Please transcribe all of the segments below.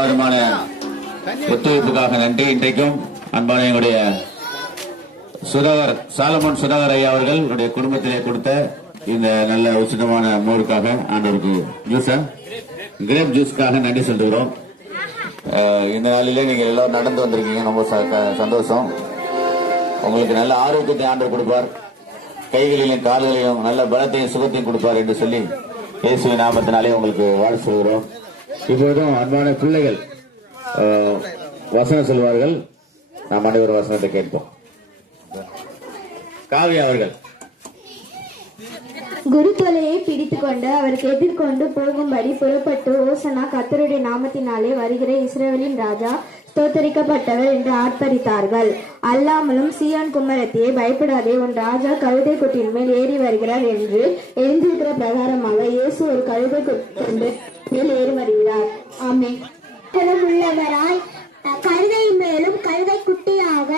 விதமான ஒத்துழைப்புக்காக நன்றி. இன்றைக்கும் அன்பான எங்களுடைய சுதாகர் சாலமன் சுதாகர் ஐயா அவர்கள் என்னுடைய குடும்பத்திலே கொடுத்த இந்த நல்ல உச்சிதமான மோருக்காக ஆண்டவருக்கு ஜூஸா கிரேப் ஜூஸ்க்காக நன்றி சொல்லுகிறோம். இந்த நாளிலே நீங்கள் எல்லாரும் நடந்து வந்திருக்கீங்க. ரொம்ப ச- சந்தோஷம். உங்களுக்கு நல்ல ஆரோக்கியத்தை ஆண்டவர் கொடுப்பார். கைகளிலும் கால்களிலும் நல்ல பலத்தையும் சுகத்தையும் கொடுப்பார் என்று சொல்லி இயேசுவின் நாமத்தினாலே உங்களுக்கு வாழ்த்து சொல்கிறோம் இப்பொழுதும் அன்பான பிள்ளைகள் வசனம் சொல்வார்கள். நாம் அனைவரும் வசனத்தை கேட்போம். காவியா அவர்கள். குருத்தொலையை பிடித்துக்கொண்டு அவருக்கு எதிர்கொண்டு போகும்படி புறப்பட்டு ஓசனா கத்தருடைய நாமத்தினாலே வருகிற இஸ்ரவேலின் ராஜா ஸ்தோத்தரிக்கப்பட்டவர் என்று ஆர்ப்பரித்தார்கள். அல்லாமலும் சியான் குமரத்தியை பயப்படாதே உன் ராஜா கழுதை குட்டின் மேல் ஏறி வருகிறார் என்று எழுந்திருக்கிற பிரகாரமாக இயேசு ஒரு கழுதை கொண்டு ஏறி வருகிறார் ஆமே உள்ளவராய் கழுதை மேலும் கழுதை குட்டியாக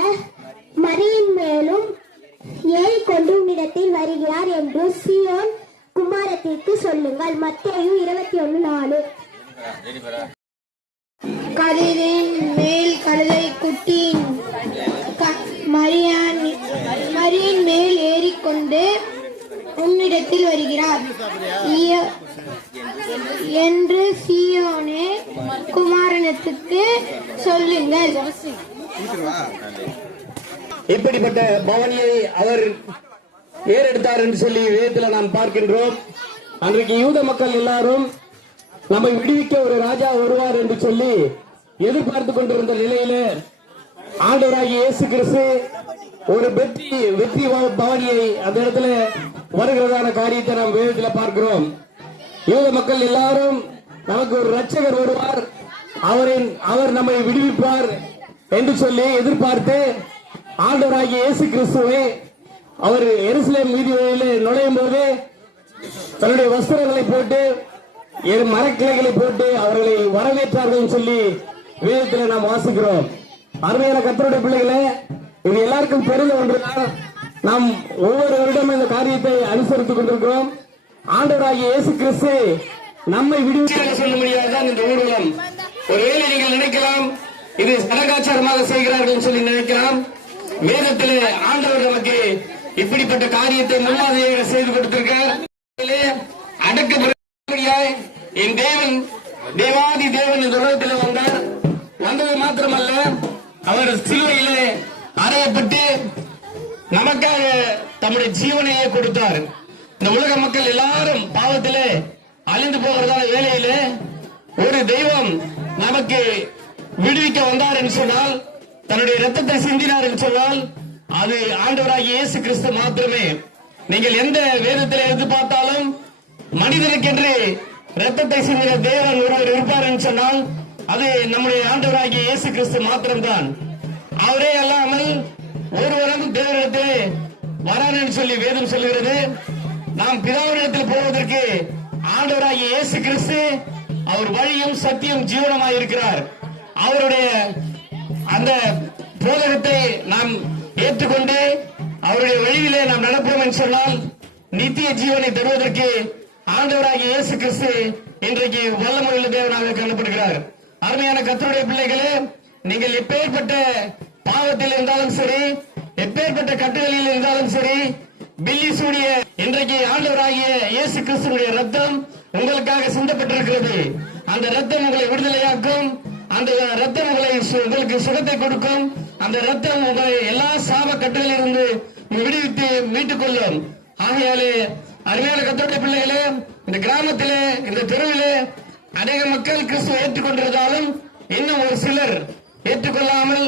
மரியின் மேலும் ஏறிக்கொண்டு உன்னிடத்தில் வருகிறார் என்று சியோன் குமாரத்திற்கு சொல்லுங்கள். மத்தேயு இருபத்தி ஒன்னு நாலு. கழுதையின் மேல் கழுதை குட்டியின் மரியான் மரியின் மேல் ஏறிக்கொண்டு என்னிடத்தில் வருகிறார். என்று சியோனே குமாரனத்துக்கு சொல்லுங்கள். இப்படிப்பட்ட பவனியை அவர் ஏறெடுத்தார் என்று சொல்லி வேதத்தில் நாம் பார்க்கின்றோம். அன்றைக்கு யூத மக்கள் எல்லாரும் நம்மை விடுவிக்க ஒரு ராஜா வருவார் என்று சொல்லி எதிர்பார்த்து கொண்டிருந்த நிலையில ஆண்டவராகிய இயேசு கிறிஸ்து ஒரு வெற்றி வெற்றி பவனியை அந்த இடத்துல வருகிறதான காரியத்தை நாம் வேதத்தில் பார்க்கிறோம். யூத மக்கள் எல்லாரும் நமக்கு ஒரு ரட்சகர் வருவார் அவரின் அவர் நம்மை விடுவிப்பார் என்று சொல்லி எதிர்பார்த்து ஆண்டவராகிய இயேசு கிறிஸ்துவை அவர் எருசலேம் வீதி வழியில் நுழையும் போது தன்னுடைய வஸ்திரங்களை போட்டு இரு மரக்கிளைகளை போட்டு அவர்களை வரவேற்றார்கள் சொல்லி வேதத்தில் நாம் வாசிக்கிறோம். அருமையான கத்தருடைய பிள்ளைகளை இது எல்லாருக்கும் தெரிந்த ஒன்றுதான். நாம் ஒவ்வொரு வருடமும் இந்த காரியத்தை அனுசரித்துக் கொண்டிருக்கிறோம். ஆண்டவராகிய இயேசு கிறிஸ்து நம்மை விடுவிக்க சொல்ல முடியாதுதான் இந்த ஊர்வலம் ஒருவேளை நீங்கள் நினைக்கலாம் இது சடங்காச்சாரமாக செய்கிறார்கள் என்று சொல்லி நினைக்கலாம். வேதத்திலே ஆண்டவர் நமக்கு இப்படிப்பட்ட காரியத்தை முன்மாதிரியாக செய்து கொடுத்திருக்கார் இதிலே என் தேவன் தேவாதி தேவன் இந்த உலகத்தில் வந்தார். வந்தது மாத்திரமல்ல அவர் சிலுவையிலே அறையப்பட்டு நமக்காக தம்முடைய ஜீவனையே கொடுத்தார். இந்த உலக மக்கள் எல்லாரும் பாவத்திலே அழிந்து போகிறதான வேலையிலே ஒரு தெய்வம் நமக்கு விடுவிக்க வந்தார் என்று சொன்னால் தன்னுடைய ரத்தத்தை சிந்தினார் என்று சொன்னால் அது ஆண்டவராகிய இயேசு கிறிஸ்து மாத்திரமே. நீங்கள் எந்த வேதத்தில் எடுத்து பார்த்தாலும் மனிதனுக்கென்று ரத்தத்தை சிந்தின தேவன் ஒருவர் இருப்பார் என்று சொன்னால் அது நம்முடைய ஆண்டவராகிய இயேசு கிறிஸ்து மாத்திரம்தான். அவரே அல்லாமல் ஒருவரும் தேவனிடத்திலே வரான் என்று சொல்லி வேதம் சொல்லுகிறது. நாம் பிதாவிடத்தில் போவதற்கு ஆண்டவராகிய இயேசு கிறிஸ்து அவர் வழியும் சத்தியம் ஜீவனமாய் இருக்கிறார். அவருடைய அந்த போதகத்தை நாம் ஏற்றுக்கொண்டு அவருடைய வழியிலே நாம் நடப்போம் என்று சொன்னால் நித்திய ஜீவனை தருவதற்கு ஆண்டவராகிய இயேசு கிறிஸ்து இன்றைக்கு வல்லமையுள்ள தேவனாக காணப்படுகிறார் அருமையான கத்தருடைய பிள்ளைகளே நீங்கள் எப்பேற்பட்ட பாவத்தில் இருந்தாலும் சரி எப்பேற்பட்ட கட்டுகளில் இருந்தாலும் சரி பில்லி சூடிய இன்றைக்கு ஆண்டவராகிய இயேசு கிறிஸ்துடைய ரத்தம் உங்களுக்காக சிந்தப்பட்டிருக்கிறது. அந்த ரத்தம் உங்களை விடுதலையாக்கும் அந்த ரத்தம் உங்களை உங்களுக்கு சுகத்தை கொடுக்கும். அந்த ரத்தம் உங்களை எல்லா சாப கட்டுகளில் இருந்து விடுவித்து மீட்டுக் கொள்ளும் ஆகையாலே அருமையான கத்தோட்ட பிள்ளைகளே இந்த கிராமத்திலே இந்த தெருவிலே அநேக மக்கள் கிறிஸ்துவை ஏற்றுக்கொண்டிருந்தாலும் இன்னும் ஒரு சிலர் ஏற்றுக்கொள்ளாமல்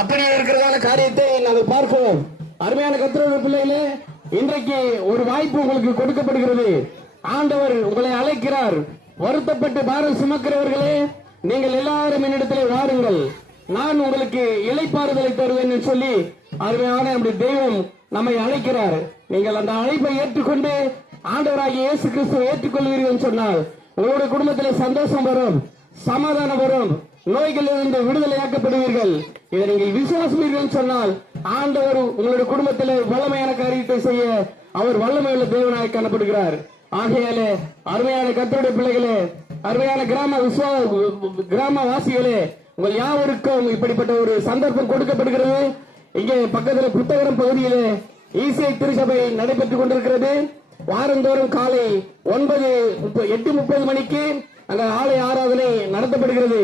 அப்படி இருக்கிறதான காரியத்தை நாங்கள் பார்க்கிறோம். அருமையான கத்திரோட பிள்ளைகளே இன்றைக்கு ஒரு வாய்ப்பு உங்களுக்கு கொடுக்கப்படுகிறது. ஆண்டவர் உங்களை அழைக்கிறார். வருத்தப்பட்டு பாரம் சுமக்கிறவர்களே நீங்கள் எல்லாரும் என்னிடத்தில் வாருங்கள். நான் உங்களுக்கு இலைப்பாறுதலை தருவேன் என்று சொல்லி அருமையான நம்முடைய தெய்வம் நம்மை அழைக்கிறார். நீங்கள் அந்த அழைப்பை ஏற்றுக்கொண்டு ஆண்டவராகிய இயேசு கிறிஸ்துவை ஏற்றுக்கொள்வீர்கள் சொன்னால் உங்களுடைய குடும்பத்தில் சந்தோஷம் வரும் சமாதானம் வரும். நோய்களிலிருந்து விடுதலையாக்கப்படுவீர்கள். இதை நீங்கள் விசுவாசிப்பீர்கள் சொன்னால் ஆண்டவர் உங்களுடைய குடும்பத்தில் வல்லமையான காரியத்தை செய்ய அவர் வல்லமையுள்ள தேவனாய் காணப்படுகிறார். ஆகையாலே அருமையான கத்தருடைய பிள்ளைகளே அருமையான கிராம விஸ்வா கிராமவாசிகளே உங்கள் யாவருக்கும் இப்படிப்பட்ட ஒரு சந்தர்ப்பம் கொடுக்கப்படுகிறது. இங்கே பக்கத்தில் புத்தகரம் பகுதியிலே ஈசிஐ திருச்சபை நடைபெற்றுக் கொண்டிருக்கிறது. வாரந்தோறும் காலை ஒன்பது எட்டு முப்பது மணிக்கு அங்க ஆலய ஆராதனை நடத்தப்படுகிறது.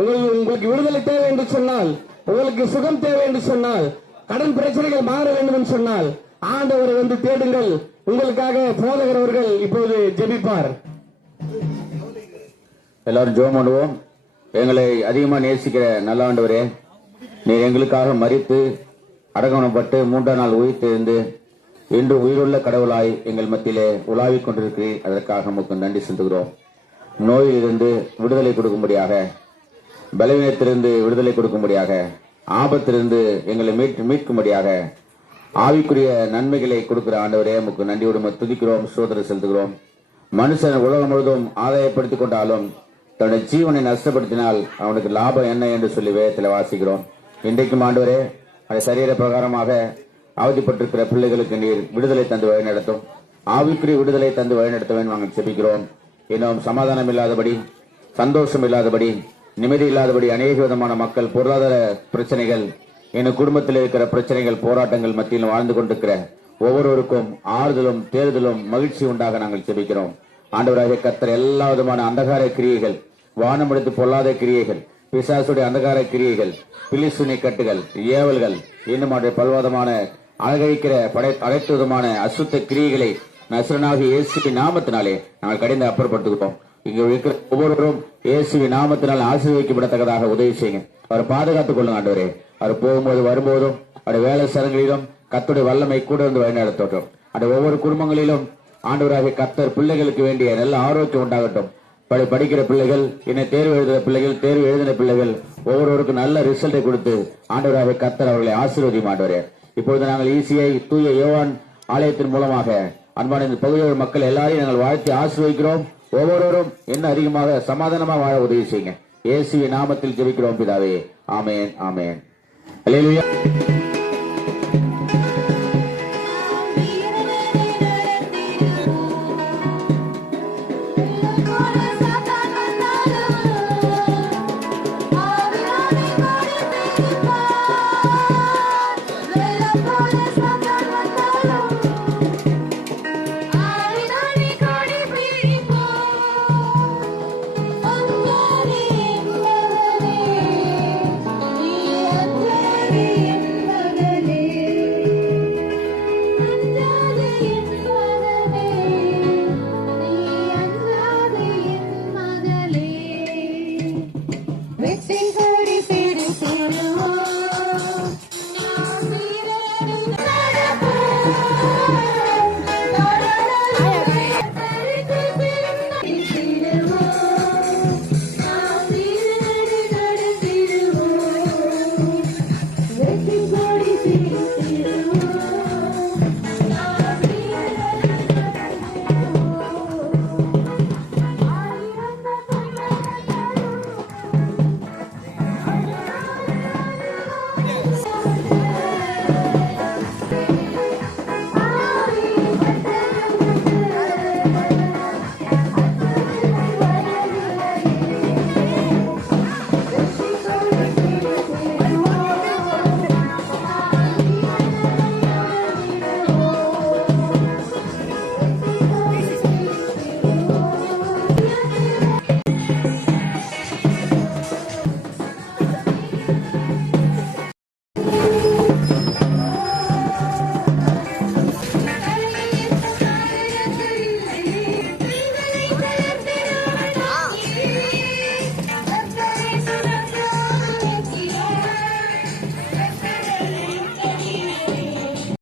உங்களுக்கு உங்களுக்கு விடுதலை தேவை என்று சொன்னால் உங்களுக்கு சுகம் தேவை என்று சொன்னால் கடன் பிரச்சனைகள் மாற வேண்டும் என்று சொன்னால் ஆண்டவரை வந்து தேடுங்கள். உங்களுக்காக போதகர் அவர்கள் இப்போது ஜெபிப்பார். எல்லாரும் ஜோம் பண்ணுவோம். எங்களை அதிகமா நேசிக்கிற நல்ல ஆண்டவரே நீர் எங்களுக்காக மறித்து அடகணப்பட்டு மூன்றாம் நாள் உயிர்த்தெழுந்து இன்று உயிருள்ள கடவுளாய் எங்கள் மத்தியிலே உலாவிக் கொண்டிருக்கிறேன் அதற்காக நமக்கு நன்றி செலுத்துகிறோம். நோயிலிருந்து விடுதலை கொடுக்கும்படியாக பலவீனத்திலிருந்து விடுதலை கொடுக்கும்படியாக ஆபத்திலிருந்து எங்களை மீட் மீட்கும்படியாக ஆவிக்குரிய நன்மைகளை கொடுக்கிற ஆண்டவரே உமக்கு நன்றியோடு துதிக்கிறோம் சோதனை செலுத்துகிறோம். மனுஷன் உலகம் முழுதும் ஆதாயப்படுத்திக் கொண்டாலும் தன்னுடைய ஜீவனை நஷ்டப்படுத்தினால் அவனுக்கு லாபம் என்ன என்று சொல்லி வேதத்தில் வாசிக்கிறோம். இன்றைக்கும் ஆண்டவரே அது சரீர பிரகாரமாக அவதிப்பட்டிருக்கிற பிள்ளைகளுக்கு நீர் விடுதலை தந்து வழிநடத்தும். ஆவிக்குரிய விடுதலை தந்து வழிநடத்துவேன் நாங்கள் செபிக்கிறோம். இன்னும் சமாதானம் இல்லாதபடி சந்தோஷம் இல்லாதபடி நிம்மதி இல்லாதபடி அநேக விதமான மக்கள் பொருளாதார பிரச்சனைகள் என் குடும்பத்தில் இருக்கிற பிரச்சனைகள் போராட்டங்கள் மத்தியில் வாழ்ந்து கொண்டிருக்கிற ஒவ்வொருவருக்கும் ஆறுதலும் தேர்தலும் மகிழ்ச்சி உண்டாக நாங்கள் செபிக்கிறோம் ஆண்டவராக கத்தர் எல்லா விதமான அந்தகார கிரியைகள் வானம் எடுத்து பொல்லாத கிரியைகள் பிசாசுடைய அந்தகார கிரியைகள் பிலிசுனை கட்டுகள் ஏவல்கள் இன்னும் அவருடைய பல்வாதமான அழகழிக்கிற படை அனைத்து விதமான அசுத்த கிரியைகளை நசுரனாக இயேசுவின் நாமத்தினாலே நாங்கள் கடிந்து அப்புறப்படுத்துகிறோம். இங்க இருக்கிற ஒவ்வொருவரும் இயேசுவின் நாமத்தினால் ஆசீர்வதிக்கப்படத்தக்கதாக உதவி செய்யுங்க. அவர் பாதுகாத்துக் கொள்ளுங்க ஆண்டவரே. அவர் போகும்போது வரும்போதும் அவருடைய வேலை சரங்களிலும் கத்துடைய வல்லமை கூட இருந்து வழிநடத்தட்டும். அந்த ஒவ்வொரு குடும்பங்களிலும் ஆண்டவராக கத்தர் பிள்ளைகளுக்கு வேண்டிய நல்ல ஆரோக்கியம் உண்டாகட்டும். படி படிக்கிற பிள்ளைகள் என்னை தேர்வு எழுதுகிற பிள்ளைகள் தேர்வு எழுதின பிள்ளைகள் ஒவ்வொருவருக்கும் நல்ல ரிசல்ட்டை கொடுத்து ஆண்டவராக கத்தர் அவர்களை ஆசீர்வதியும் ஆண்டவரே? இப்பொழுது நாங்கள் ஈசிஐ தூய யோவான் ஆலயத்தின் மூலமாக அன்பான இந்த பகுதியோட மக்கள் எல்லாரையும் நாங்கள் வாழ்த்தி ஆசீர்வதிக்கிறோம். ஒவ்வொருவரும் என்ன அதிகமாக சமாதானமாக வாழ உதவி செய்யுங்க. இயேசுவின் நாமத்தில் ஜெபிக்கிறோம் பிதாவே. ஆமேன் ஆமேன். அலையிலுயா